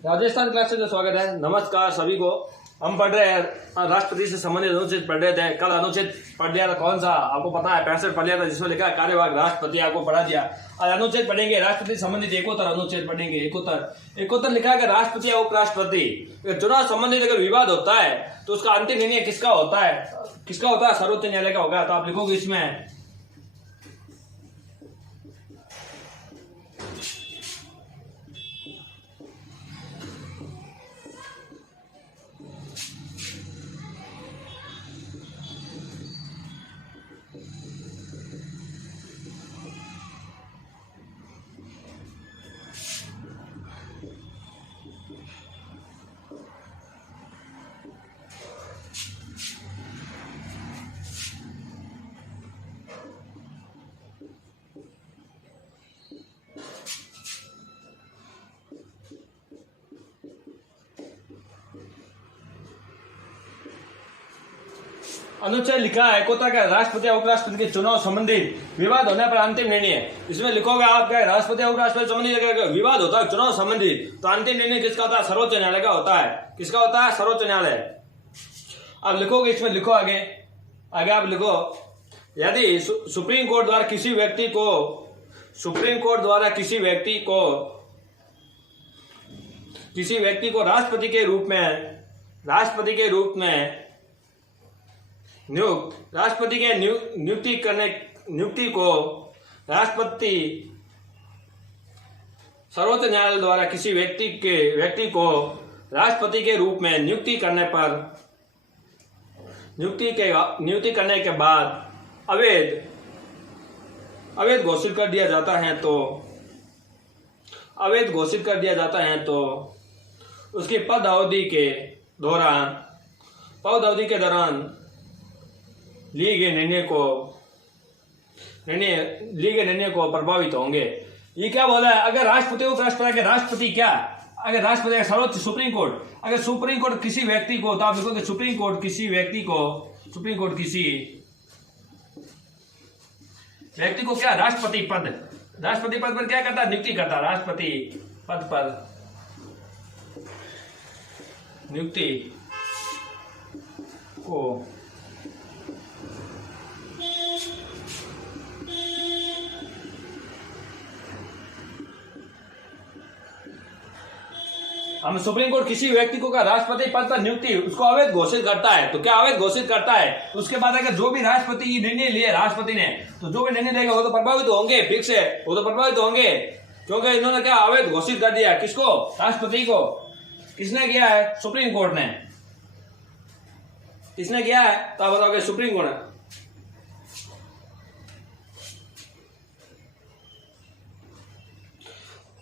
Rajasthan class से स्वागत है। नमस्कार सभी को। हम पढ़ रहे हैं राष्ट्रपति से संबंधित अनुच्छेद पढ़ रहे थे। कल अनुच्छेद पढ़ लिया था, कौन सा आपको पता है? 65 पढ़ लिया था, जिसमें लिखा है कार्यवाहक राष्ट्रपति, आपको पढ़ा दिया। आज अनुच्छेद पढ़ेंगे, राष्ट्रपति से संबंधित 71 अनुच्छेद पढ़ेंगे। 71 लिखा है कि राष्ट्रपति या उपराष्ट्रपति चुनाव संबंधित अगर विवाद होता है तो उसका अंतिम निर्णय किसका होता है? सर्वोच्च न्यायालय का होगा। तो आप लिखोगे इसमें अनुच्छेद लिखा है कोता का राष्ट्रपति या उपराष्ट्रपति के चुनाव संबंधित विवाद होने पर अंतिम निर्णय। इसमें लिखोगे आप क्या? राष्ट्रपति या उपराष्ट्रपति संबंधित विवाद होता है चुनाव संबंधित, तो अंतिम निर्णय किसका होता है? सर्वोच्च न्यायालय का होता है। किसका होता है? सर्वोच्च न्यायालय। अब लिखोगे इसमें, लिखो आगे आप लिखो, यदि सुप्रीम कोर्ट द्वारा किसी व्यक्ति को राष्ट्रपति के रूप में राष्ट्रपति के नियुक्ति को राष्ट्रपति सर्वोच्च न्यायालय द्वारा किसी व्यक्ति को राष्ट्रपति के रूप में नियुक्ति करने के बाद अवैध घोषित कर दिया जाता है तो उसकी पद अवधि के दौरान लिए गए निर्णय को प्रभावित होंगे। ये क्या बोला है? अगर राष्ट्रपति उपराष्ट्रपति, अगर राष्ट्रपति सर्वोच्च सुप्रीम कोर्ट किसी व्यक्ति को, तो आप लिखोगे सुप्रीम कोर्ट किसी व्यक्ति को क्या? राष्ट्रपति पद पर क्या करता है? नियुक्ति करता है। राष्ट्रपति पद पर नियुक्ति को हम सुप्रीम कोर्ट किसी व्यक्ति को का राष्ट्रपति पद पर नियुक्ति उसको अवैध घोषित करता है। तो क्या अवैध घोषित करता है? उसके बाद अगर जो भी राष्ट्रपति निर्णय लिए राष्ट्रपति ने, तो जो भी निर्णय लेगा वो तो प्रभावित होंगे, फिक्स है, वो तो प्रभावित होंगे, क्योंकि इन्होंने क्या अवैध घोषित कर दिया। किसको? राष्ट्रपति को। किसने किया है? सुप्रीम कोर्ट ने। किसने किया है? तो आप बताओगे सुप्रीम कोर्ट ने।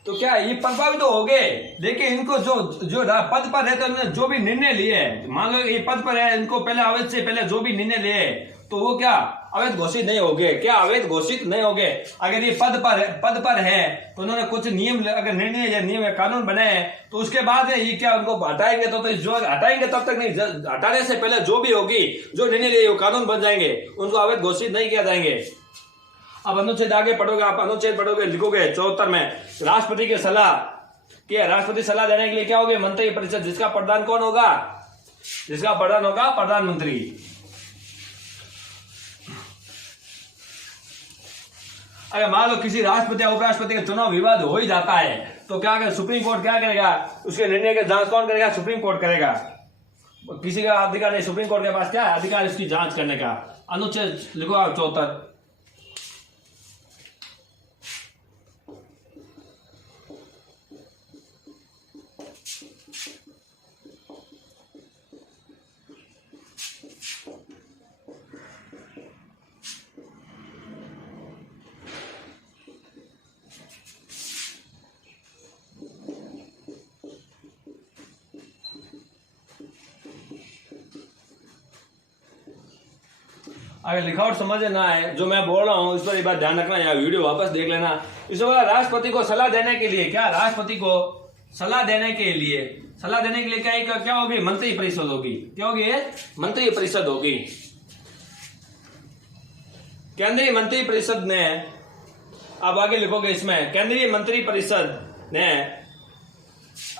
तो क्या ये प्रभावित तो हो गए, लेकिन इनको जो पद पर रहते हैं जो भी निर्णय लिए, मान लो ये पद पर है, इनको पहले अवैध से पहले जो भी निर्णय लिए तो वो क्या अवैध घोषित नहीं हो गए? क्या अवैध घोषित नहीं हो गए? अगर ये पद पर है तो उन्होंने कुछ नियम, अगर निर्णय या नियम या कानून बनाए तो उसके बाद ये क्या उनको हटाएंगे? तो जो हटाएंगे तब तक नहीं, हटाने से पहले जो भी होगी, जो निर्णय लिए वो कानून बन जाएंगे, उनको अवैध घोषित नहीं किया जाएंगे। अब अनुच्छेद आगे पढ़ोगे आप, अनुच्छेद पढ़ोगे, लिखोगे 74 में राष्ट्रपति की सलाह देने के लिए क्या होगी? मंत्री परिषद, जिसका प्रधान कौन होगा? प्रधानमंत्री। अगर मान लो किसी राष्ट्रपति या उपराष्ट्रपति का चुनाव विवाद हो ही जाता है तो क्या करेगा? सुप्रीम कोर्ट क्या करेगा? उसके निर्णय की जांच कौन करेगा? सुप्रीम कोर्ट करेगा। किसी का अधिकार नहीं, सुप्रीम कोर्ट के पास क्या है? अधिकार इसकी जांच करने का। अनुच्छेद लिखो आप 74। अगर लिखावट समझ ना आए, जो मैं बोल रहा हूँ इस पर एक बार ध्यान रखना, या वीडियो वापस देख लेना। इस बार राष्ट्रपति को सलाह देने के लिए सलाह देने के लिए क्या होगी? मंत्री परिषद होगी। क्या होगी? मंत्री परिषद होगी। केंद्रीय मंत्री परिषद ने, अब आगे लिखोगे इसमें, केंद्रीय मंत्री परिषद ने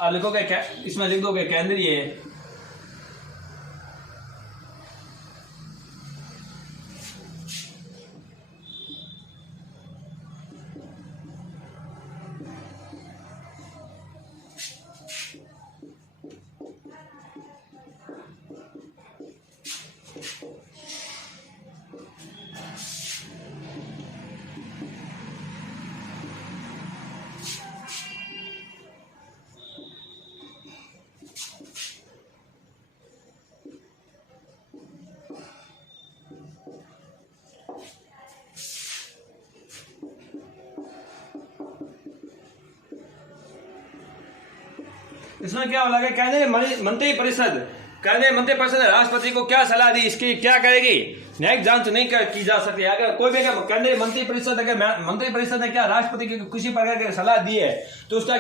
आप लिखोगे इसमें लिख दोगे केंद्रीय इसमें क्या बोला केंद्रीय मंत्री परिषद ने राष्ट्रपति को क्या सलाह दी, इसकी क्या करेगी, न्यायिक जांच नहीं की जा सकती। अगर कोई भी केंद्रीय मंत्री परिषद ने क्या राष्ट्रपति की किसी प्रकार की सलाह दी है तो उसका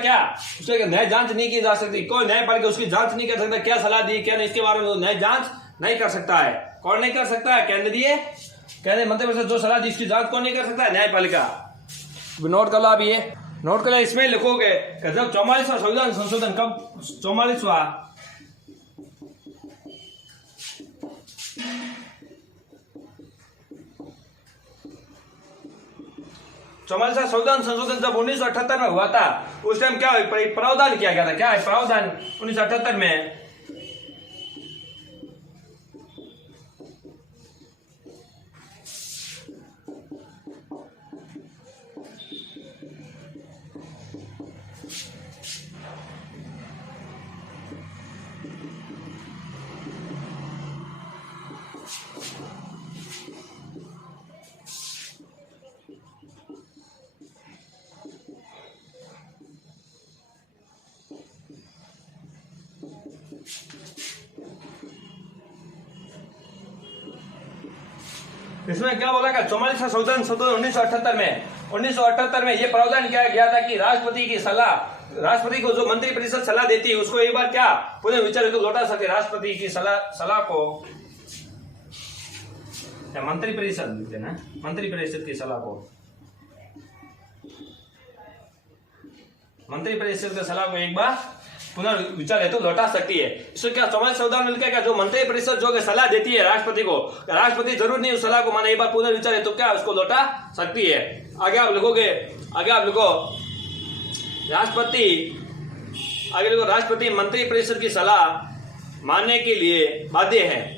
न्याय जांच नहीं की जा सकती। कोई न्यायपालिका उसकी जांच नहीं कर सकता, क्या सलाह दी क्या नहीं, इसके बारे में न्याय जांच नहीं कर सकता है। कौन नहीं कर सकता है? केंद्रीय मंत्री परिषद जो सलाह दी उसकी जांच कौन नहीं कर सकता है? न्यायपालिका। नोट कर लो आप, ये नोट कर लो। इसमें लिखोगे कि जब 44वां संविधान संशोधन कब 44वां संविधान संशोधन जब 1978 में हुआ था, उस टाइम क्या प्रावधान किया गया था? क्या है प्रावधान 1978 में? इसमें क्या बोला? 44वां संविधान संशोधन 1978 में ये प्रावधान किया गया था कि राष्ट्रपति को जो मंत्री परिषद सलाह देती है उसको एक बार क्या पुनः विचार को लौटा सके। राष्ट्रपति की सलाह को मंत्री परिषद की सलाह को एक बार पुनर्विचार हेतु लौटा सकती है। इसको क्या 44 संविधान में लिखा, जो मंत्री परिषद जो सलाह देती है राष्ट्रपति को, राष्ट्रपति जरूर नहीं उस सलाह को माने, एक बार पुनर्विचार हेतु क्या उसको लौटा सकती है। आगे आप लिखो राष्ट्रपति मंत्री परिषद की सलाह मानने के लिए बाध्य है।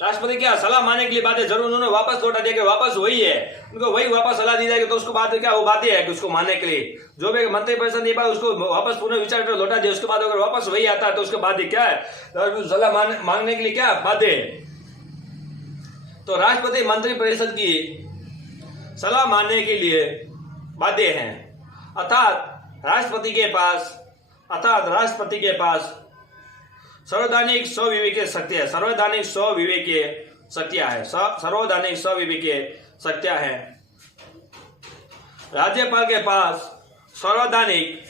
राष्ट्रपति क्या सलाह मानने के लिए बाध्य, जरूर उन्होंने वापस लौटा दिया कि वापस वही है, उनको वही वापस सलाह दी जाएगी तो उसको बाद क्या वो बाध्य है कि उसको मानने के लिए। जो भी मंत्री परिषद नहीं पाए उसको वापस पुनः विचार लौटा दिया, उसके बाद अगर वापस वही आता है तो उसके बाद क्या है, सलाह मांगने के लिए क्या बाध्य है। तो राष्ट्रपति मंत्री परिषद की सलाह मानने के लिए बाध्य है, अर्थात राष्ट्रपति के पास सर्वैधानिक स्विवेकीय शक्तियां है। राज्यपाल के पास सर्वैधानिक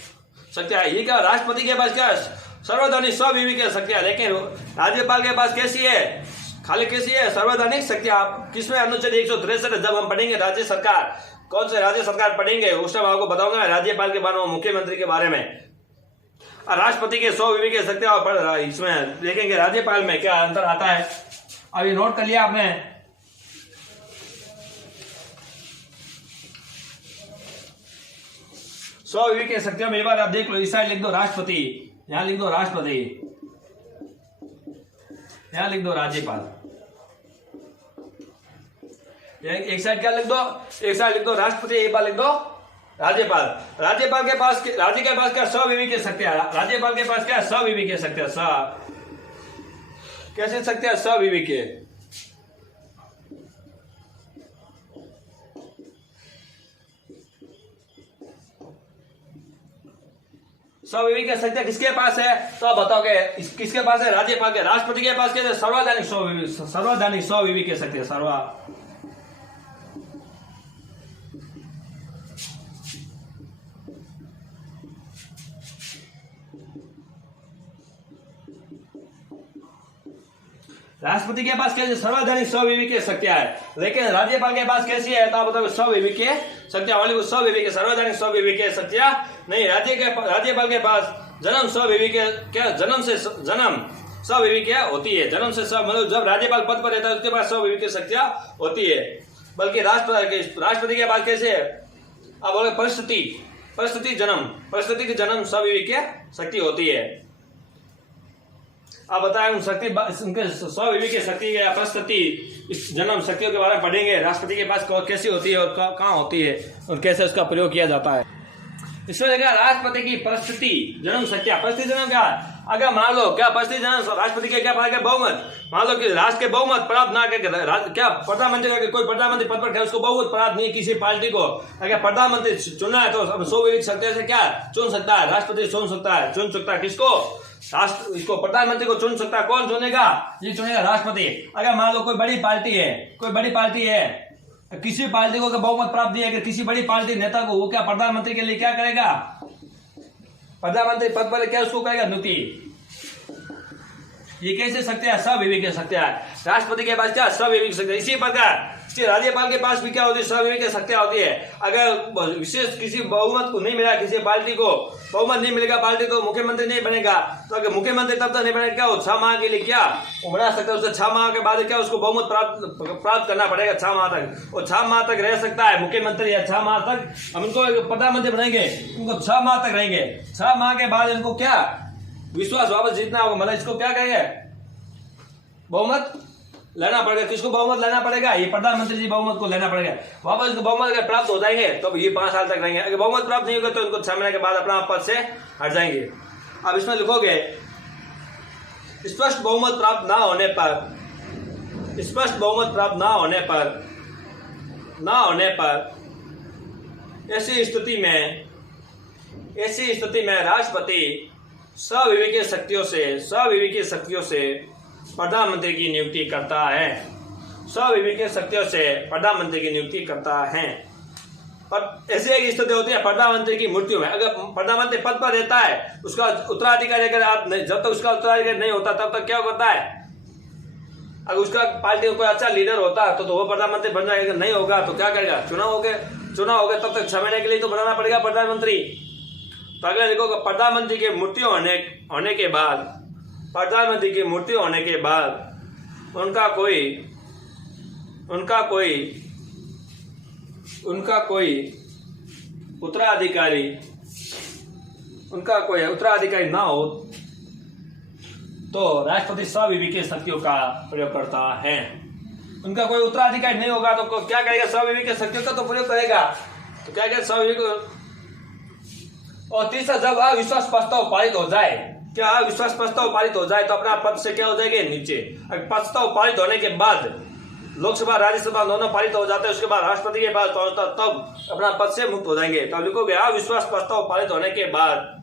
शक्तियां है। ये क्या राष्ट्रपति के पास क्या सर्वैधानिक स्विवेकीय शक्तियां, लेकिन राज्यपाल के पास कैसी है? सर्वैधानिक शक्तियां। किसमें? अनुच्छेद 163। जब हम पढ़ेंगे राज्य सरकार, कौन से राज्य सरकार पढ़ेंगे उस टाइम आपको बताऊंगा राज्यपाल के बारे में, मुख्यमंत्री के बारे में। राष्ट्रपति के स्विवेकीय शक्तियां पढ़ रहा है, इसमें देखेंगे राज्यपाल में क्या अंतर आता है। अब ये नोट कर लिया आपने। स्विवेकीय शक्तियों में एक बार आप देख लो, इस साइड लिख दो राष्ट्रपति, यहां लिख दो राष्ट्रपति, यहां लिख दो राज्यपाल। एक साइड क्या लिख दो? एक साइड लिख दो राष्ट्रपति, एक बार लिख दो राज्यपाल। राज्यपाल के पास क्या स्विवेकीय शक्तियां? राज्यपाल के पास क्या स्विवेकीय शक्तियां? कैसे शक्तियां स्विवेकीय? स्विवेकीय शक्तियां किसके पास है? तो आप बताओगे किसके पास है? राज्यपाल के। राष्ट्रपति के पास क्या है? सर्वैधानिक स्विवेकीय शक्तियां। राष्ट्रपति के पास कैसे सर्वैधानिक स्विवेकीय शक्तियां है, लेकिन राज्यपाल के पास कैसी है? तो आप बताओ स्विवेकीय शक्तियां वाली, स्विवेकीय सर्वैधानिक स्विवेकीय शक्तियां नहीं। राज्यपाल के पास जन्म स्वविवेक क्या जन्म से जन्म स्वविवेक क्या होती है, जन्म से सब मतलब जब राज्यपाल पद पर रहता है उसके बाद स्वविवेक शक्तियां होती है। बल्कि राष्ट्रपति के बाद कैसे अब बोले परिस्थिति की जन्म स्वविवेक शक्ति होती है। आप बताएं उन शक्ति उनके स्वविवेक शक्ति या परिस्थिति इस जन्म शक्तियों के बारे में पढ़ेंगे। राष्ट्रपति के पास कैसी होती है और कहाँ होती है और कैसे उसका प्रयोग किया जाता है। इसमें क्या राष्ट्रपति की परिस्थिति जन्म शक्तियां, परिस्थिति जन्म क्या, अगर मान लो क्या परिस्थिति जन्म राष्ट्रपति के क्या पाएगा बहुमत, मान लो कि राष्ट्र के बहुमत प्राप्त ना करके क्या प्रधानमंत्री का कोई प्रधानमंत्री पद पर उसको बहुमत प्राप्त नहीं किसी पार्टी को, अगर प्रधानमंत्री चुनना है तो अब स्वविवेक शक्ति से क्या चुन सकता है, राष्ट्रपति चुन सकता है किसको, राष्ट्र इसको प्रधानमंत्री को चुन सकता है। कौन चुनेगा, ये चुनेगा राष्ट्रपति। अगर मान लो कोई बड़ी पार्टी है किसी पार्टी को बहुमत प्राप्त नहीं है कि किसी बड़ी पार्टी नेता को, वो क्या प्रधानमंत्री के लिए क्या करेगा, प्रधानमंत्री पद पर क्या उसको करेगा नियुक्ति। ये कैसे शक्ति है, स्वविवेक शक्ति है। राष्ट्रपति के पास क्या स्वविवेक शक्ति, इसी प्रकार राज्यपाल के पास भी क्या होती है स्वविवेक शक्तियां होती है। अगर विशेष किसी बहुमत को नहीं मिला, किसी पार्टी को बहुमत नहीं मिलेगा, पार्टी तो मुख्यमंत्री नहीं बनेगा, तो अगर मुख्यमंत्री तब तक नहीं बनेगा क्या 6 माह के लिए क्या वो बना सकता है, उससे 6 माह के बाद क्या उसको बहुमत प्राप्त करना पड़ेगा 6 माह तक, वो 6 माह तक रह सकता है मुख्यमंत्री, या 6 माह तक हम उनको प्रधानमंत्री बनाएंगे, उनको 6 माह तक रहेंगे। 6 माह के बाद इनको क्या विश्वास वापस जीतना होगा, मतलब इसको क्या कहेंगे बहुमत लेना पड़ेगा। किसको बहुमत लेना पड़ेगा, ये प्रधानमंत्री जी बहुमत को लेना पड़ेगा। वापस इसको बहुमत अगर प्राप्त हो जाएंगे तो ये 5 साल तक रहेंगे, अगर बहुमत प्राप्त नहीं होगा तो इनको 6 महीने के बाद अपना पद से हट जाएंगे। अब इसमें लिखोगे स्पष्ट बहुमत प्राप्त ना होने पर ऐसी स्थिति में राष्ट्रपति स्वविवेकीय शक्तियों से प्रधानमंत्री की नियुक्ति करता है, स्वविवेकीय शक्तियों से प्रधानमंत्री की नियुक्ति करता है। पर ऐसी एक स्थिति होती है प्रधानमंत्री की मृत्यु में, अगर प्रधानमंत्री पद पर रहता है उसका उत्तराधिकारी अगर आप जब तक उसका उत्तराधिकारी नहीं होता तब तक क्या होता है, अगर उसका पार्टी में कोई अच्छा लीडर होता तो वो प्रधानमंत्री बन जाएगा, नहीं होगा तो क्या करेगा, चुनाव हो गया तब तक 6 महीने के लिए तो बनाना पड़ेगा प्रधानमंत्री। तो अगर देखो प्रधानमंत्री की मृत्यु होने के बाद उनका कोई उत्तराधिकारी ना हो तो राष्ट्रपति स्वविवेकीय शक्तियों का प्रयोग करता है। उनका कोई उत्तराधिकारी नहीं होगा तो क्या करेगा, स्वविवेकीय शक्तियों का तो प्रयोग करेगा। तो क्या करेगा स्वविवेक। और तीसरा, जब अविश्वास प्रस्ताव पारित हो जाए, क्या अविश्वास प्रस्ताव पारित हो जाए तो अपना पद से क्या हो जाएंगे नीचे। प्रस्ताव पारित होने के बाद लोकसभा राज्यसभा दोनों पारित हो जाते हैं, उसके बाद राष्ट्रपति के पास पहुंचता तब अपना पद से मुक्त हो जाएंगे। तब लिखोगे अविश्वास प्रस्ताव पारित होने के बाद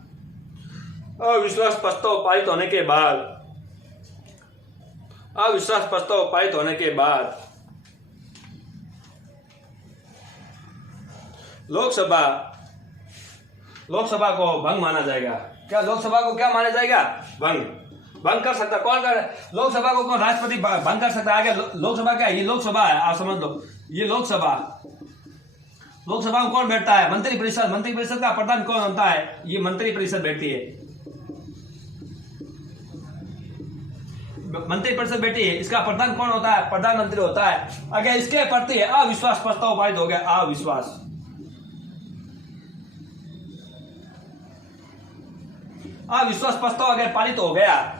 लोकसभा को भंग माना जाएगा। क्या लोकसभा को क्या माना जाएगा, भंग कर सकता कौन कर, लोकसभा को कौन, राष्ट्रपति भंग कर सकता है। आगे लोकसभा क्या है, ये लोकसभा है, आप समझ लो ये लोकसभा में कौन बैठता है, मंत्री परिषद का प्रधान कौन होता है, ये मंत्री परिषद बैठती है, इसका प्रधान कौन होता है, प्रधानमंत्री होता है। अगर इसके प्रति अविश्वास प्रस्ताव पारित हो गया, अविश्वास प्रस्ताव अगर पारित हो गया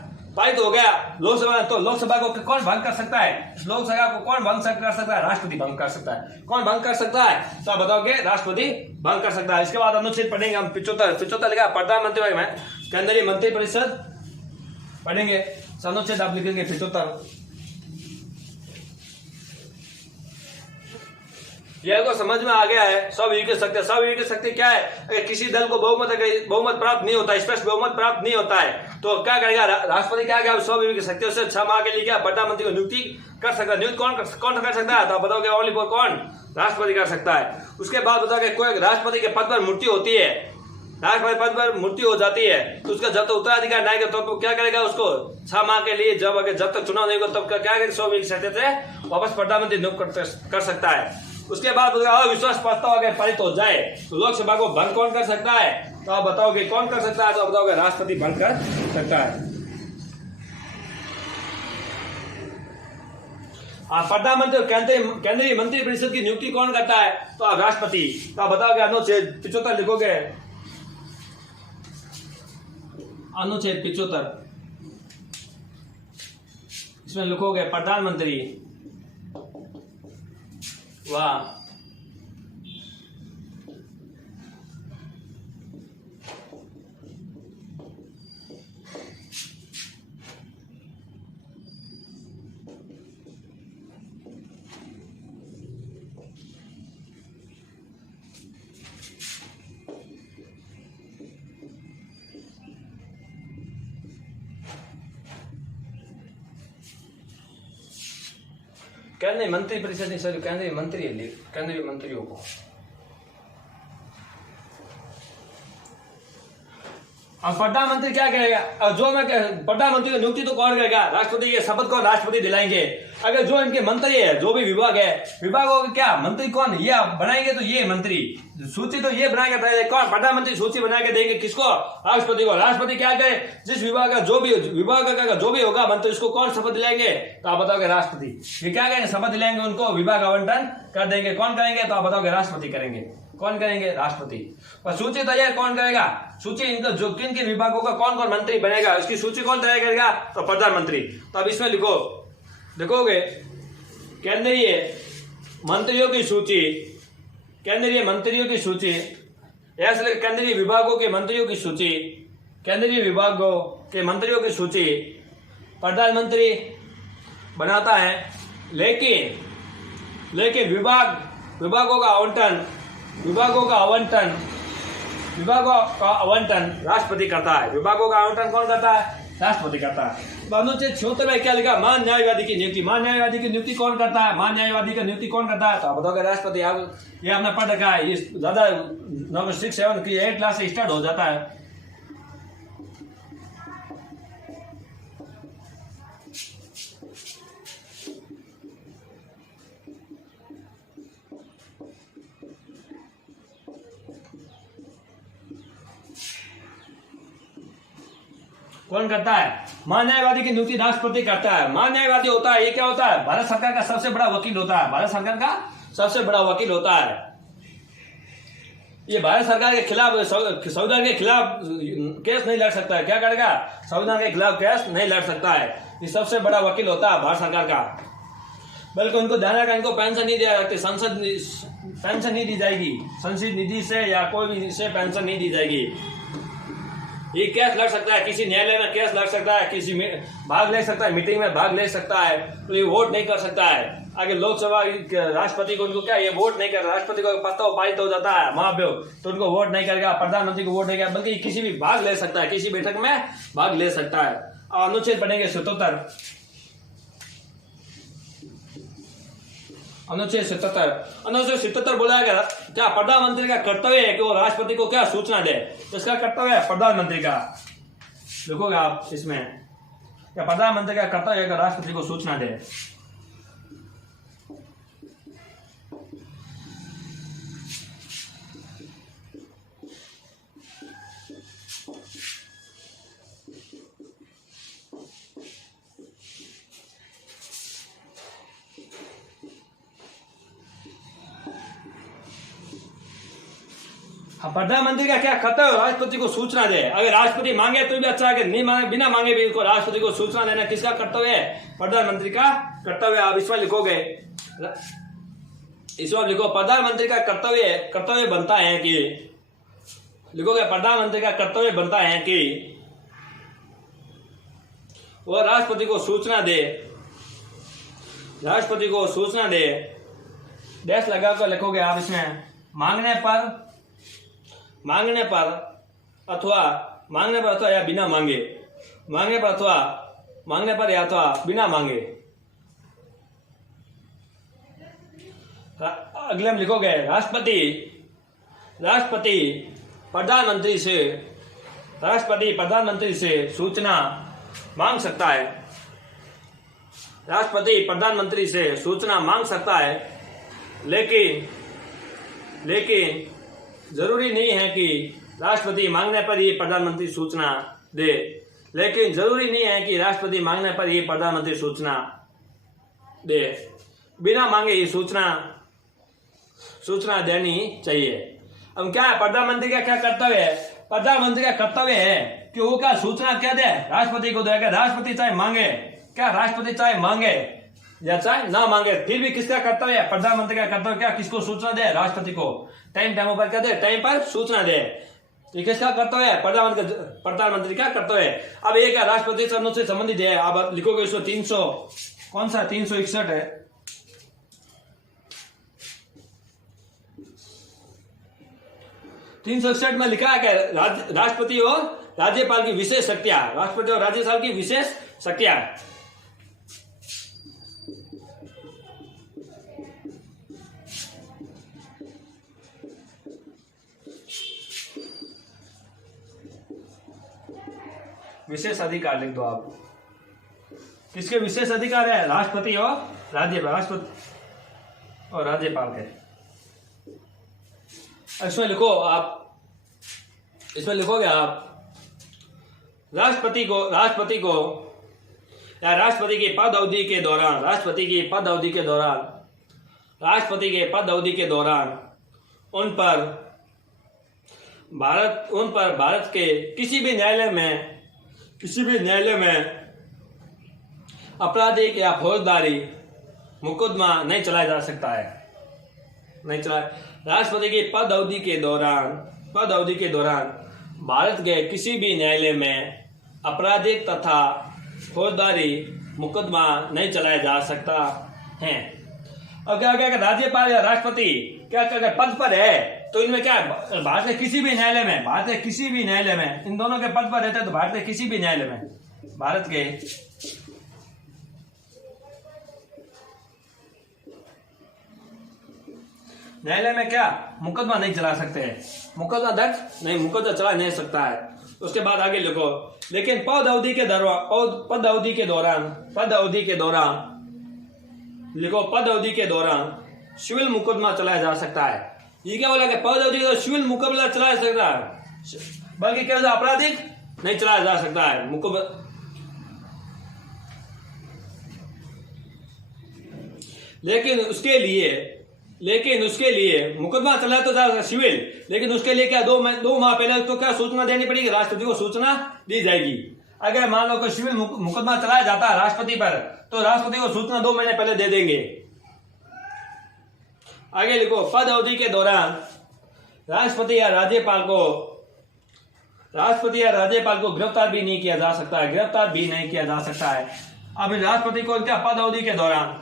लोकसभा, तो लोकसभा को कौन भंग कर सकता है, लोकसभा को कौन भंग कर सकता है, राष्ट्रपति भंग कर सकता है। कौन भंग कर सकता है, तो आप बताओगे राष्ट्रपति भंग कर सकता है। इसके बाद अनुच्छेद पढ़ेंगे हम 75 लिखा प्रधानमंत्री में केंद्रीय मंत्रिपरिषद पढ़ेंगे, अनुच्छेद आप लिखेंगे 75। यह को समझ में आ गया है। स्वविवेकीय शक्ति क्या है, अगर किसी दल को बहुमत प्राप्त नहीं होता, स्पष्ट बहुमत प्राप्त नहीं होता है तो क्या करेगा राष्ट्रपति, क्या करेगा स्वविवेकीय शक्तियों से 6 माह के लिए क्या प्रधानमंत्री को नियुक्ति कर सकता है। नियुक्त कौन कर सकता है, तो आप बताओगे ओनली फॉर कौन, राष्ट्रपति कर सकता है। उसके बाद बताओगे कोई राष्ट्रपति के पद पर मृत्यु होती है, राष्ट्रपति पद पर मृत्यु हो जाती है तो उसका जब तक उत्तराधिकारी नहीं तो क्या करेगा, उसको 6 माह के लिए जब तक चुनाव नहीं होगा तब क्या करेगा, स्वविवेकीय शक्ति से वापस प्रधानमंत्री नियुक्त कर सकता है। उसके बाद अविश्वास प्रस्ताव अगर पारित हो जाए तो लोकसभा को भंग कौन कर सकता है? तो आप बताओगे कौन कर सकता है? तो आप बताओगे राष्ट्रपति भंग कर सकता है। प्रधानमंत्री केंद्रीय मंत्रिपरिषद की नियुक्ति कौन करता है? तो आप राष्ट्रपति। तो आप बताओगे अनुच्छेद 75 लिखोगे, अनुच्छेद 75 इसमें लिखोगे प्रधानमंत्री। वाह, केंद्रीय मंत्री परिषद नहीं, सॉरी केंद्रीय मंत्री है, केंद्रीय मंत्रियों को। अब प्रधानमंत्री क्या करेगा? जो मैं प्रधानमंत्री की नियुक्ति तो कौन करेगा? राष्ट्रपति। ये शपथ को राष्ट्रपति दिलाएंगे। अगर जो इनके मंत्री है, जो भी विभाग है, विभागों के क्या मंत्री कौन ये बनाएंगे? तो ये मंत्री सूची तो ये बना के कौन? प्रधानमंत्री सूची बना के देंगे किसको? राष्ट्रपति को। राष्ट्रपति क्या करे? जिस विभाग का जो भी होगा मंत्री, उसको कौन शपथ दिलाएंगे? तो आप बताओगे राष्ट्रपति। ये क्या करेंगे? शपथ दिलाएंगे, उनको विभाग आवंटन कर देंगे। कौन करेंगे? तो आप बताओगे राष्ट्रपति करेंगे। कौन करेंगे? राष्ट्रपति। और सूची तैयार कौन करेगा? सूची इनका जो किन किन विभागों का कौन कौन मंत्री बनेगा, उसकी सूची कौन तैयार करेगा? तो प्रधानमंत्री। तो अब इसमें लिखोगे केंद्रीय मंत्रियों की सूची, केंद्रीय मंत्रियों की सूची, ऐसे केंद्रीय विभागों के मंत्रियों की सूची, केंद्रीय विभागों के मंत्रियों की सूची प्रधानमंत्री बनाता है। लेकिन विभागों का आवंटन राष्ट्रपति करता है। विभागों का आवंटन कौन करता है? राष्ट्रपति करता है। अनुच्छेद 76 में क्या लिखा? महान न्यायवादी की नियुक्ति। महान न्यायवादी की नियुक्ति कौन करता है? महान न्यायवादी की नियुक्ति कौन करता है? तो आप बताओगे राष्ट्रपति। ये आपने पढ़ रखा है, ये ज्यादा 6, 7 की 8 क्लास से स्टार्ट हो जाता है। कौन करता है? महान न्यायवादी की नियुक्ति राष्ट्रपति करता है। महान न्यायवादी होता है, ये क्या होता है? भारत सरकार का सबसे बड़ा वकील होता है। भारत सरकार का सबसे बड़ा वकील होता है। ये भारत सरकार के खिलाफ, संविधान के खिलाफ केस नहीं लड़ सकता है। क्या करेगा? संविधान के खिलाफ केस नहीं लड़ सकता है। ये सबसे बड़ा वकील होता है भारत सरकार का। बल्कि उनको ध्यान रखा, इनको पेंशन नहीं दिया जाती, पेंशन नहीं दी जाएगी, संसद निधि से या कोई भी से पेंशन नहीं दी जाएगी। ये केस लड़ सकता है, किसी न्यायालय में केस लड़ सकता है, किसी में भाग ले सकता है, मीटिंग में भाग ले सकता है, तो ये वोट नहीं कर सकता है। आगे लोकसभा राष्ट्रपति को, उनको क्या ये वोट नहीं कर, राष्ट्रपति को प्रस्ताव पारित हो जाता है महाभियोग, तो उनको वोट नहीं करेगा। प्रधानमंत्री को वोट नहीं करेगा, बल्कि किसी भी भाग ले सकता है, किसी बैठक में भाग ले सकता है। अनुच्छेद पढ़ेंगे 77, अनुच्छेद 77 बोला गया क्या? प्रधानमंत्री का कर्तव्य है कि वो राष्ट्रपति को क्या सूचना दे। तो इसका कर्तव्य है प्रधानमंत्री का, लिखोगे आप इसमें, क्या प्रधानमंत्री का कर्तव्य है कि राष्ट्रपति को सूचना दे। प्रधानमंत्री का क्या कर्तव्य? राष्ट्रपति को सूचना दे। अगर राष्ट्रपति मांगे तो भी अच्छा, अगर नहीं मांगे, बिना मांगे भी इनको राष्ट्रपति को सूचना देना किसका कर्तव्य है? प्रधानमंत्री का कर्तव्य। आप इसमें लिखोगे, इसमें लिखो प्रधानमंत्री का कर्तव्य बनता है कि, लिखोगे प्रधानमंत्री का कर्तव्य बनता है कि वो राष्ट्रपति को सूचना दे, राष्ट्रपति को सूचना दे। डैश लगाकर लिखोगे आप इसमें, मांगने पर अथवा या बिना मांगे, मांगने पर या अथवा बिना मांगे। अगले में लिखोगे राष्ट्रपति प्रधानमंत्री से सूचना मांग सकता है। राष्ट्रपति प्रधानमंत्री से सूचना मांग सकता है। लेकिन जरूरी नहीं है कि राष्ट्रपति मांगने पर ये प्रधानमंत्री सूचना दे। लेकिन जरूरी नहीं है कि राष्ट्रपति मांगने पर ये प्रधानमंत्री सूचना दे। बिना मांगे ये सूचना देनी चाहिए। अब क्या है, प्रधानमंत्री का क्या कर्तव्य है? प्रधानमंत्री का कर्तव्य है कि वो क्या सूचना क्या दे, राष्ट्रपति को देगा। राष्ट्रपति चाहे मांगे, क्या राष्ट्रपति चाहे मांगे या चाहे ना मांगे, फिर भी किसका कर्तव्य है? प्रधानमंत्री का कर्तव्य क्या, किसको सूचना दे? राष्ट्रपति को। टाइम पर क्या दे? टाइम पर सूचना दे। ये किसका कर्तव्य है? प्रधानमंत्री का कर्तव्य है। अब ये क्या राष्ट्रपति से संबंधित है। अब लिखोगे इसको 300 कौन सा 361 है। 361 में लिखा है कि राष्ट्रपति और राज्यपाल की विशेष शक्तियां। राष्ट्रपति और राज्यपाल की विशेष शक्तियां। विशेष अधिकार लिख दो आप। किसके विशेष अधिकार है? राष्ट्रपति और राज्यपाल। राष्ट्रपति और राज्यपाल के। इसमें लिखो आप, इसमें लिखोगे आप राष्ट्रपति को या राष्ट्रपति की पद अवधि के दौरान उन पर भारत के किसी भी न्यायालय में आपराधिक या फौजदारी मुकदमा नहीं चलाया जा सकता है। राष्ट्रपति की पद अवधि के दौरान भारत के किसी भी न्यायालय में आपराधिक तथा फौजदारी मुकदमा नहीं चलाया जा सकता है। और क्या राज्यपाल या राष्ट्रपति क्या पद पर है तो इनमें क्या है, भारत के किसी भी न्यायालय में इन दोनों के पद पर रहते हैं। तो भारत के किसी भी न्यायालय में भारत के न्यायालय में क्या मुकदमा नहीं चला सकते हैं। मुकदमा चला नहीं सकता है। उसके बाद आगे लिखो, लेकिन पद अवधि के दौरान सिविल मुकदमा चलाया जा सकता है। ये क्या बोला कि पद अवधि के सिविल मुकदमा चलाया जा सकता है, बल्कि क्या आपराधिक नहीं चलाया जा सकता है मुकदमा। लेकिन उसके लिए मुकदमा चला तो जा सिविल, लेकिन उसके लिए क्या 2 माह पहले तो क्या सूचना देनी पड़ेगी, राष्ट्रपति को सूचना दी जाएगी। अगर मान लो कि सिविल मुकदमा चलाया जाता है राष्ट्रपति पर, तो राष्ट्रपति को सूचना 2 महीने पहले दे देंगे। आगे लिखो, पद अवधि के दौरान राष्ट्रपति या राज्यपाल को गिरफ्तार भी नहीं किया जा सकता है। अब राष्ट्रपति को क्या पद अवधि के दौरान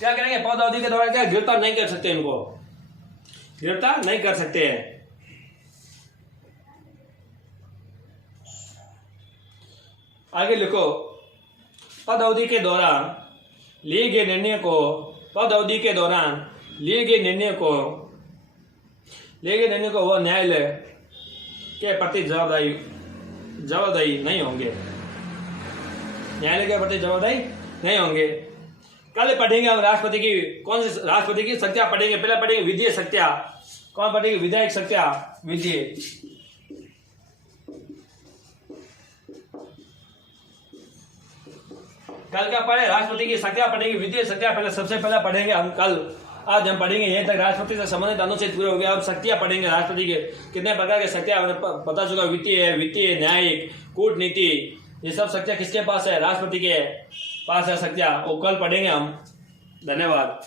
क्या करेंगे? पद अवधि के दौरान क्या गिरफ्तार नहीं कर सकते, इनको गिरफ्तार नहीं कर सकते हैं। आगे लिखो, पद अवधि के दौरान लिए गए निर्णय को वह न्यायालय के प्रति जवाबदेही नहीं होंगे। कल पढ़ेंगे हम राष्ट्रपति की शक्तियां पढ़ेंगे। पहले पढ़ेंगे विधीय शक्तियां। कौन पढ़ेंगे? विधायक शक्तियां, विधीय। कल क्या पढ़े? राष्ट्रपति की शक्तियां पढ़ेंगे, विधीय शक्तियां पहले सबसे पहले पढ़ेंगे हम कल। आज हम पढ़ेंगे यहीं तक राष्ट्रपति से संबंधित अनुच्छेद पूरे हो गए। अब शक्तियां पढ़ेंगे राष्ट्रपति के कितने प्रकार की शक्तियां हमें पता चला। वित्तीय, न्यायिक, कूटनीति, ये सब शक्तियां किसके पास है? राष्ट्रपति के पास है शक्तियां। वो कल पढ़ेंगे हम। धन्यवाद।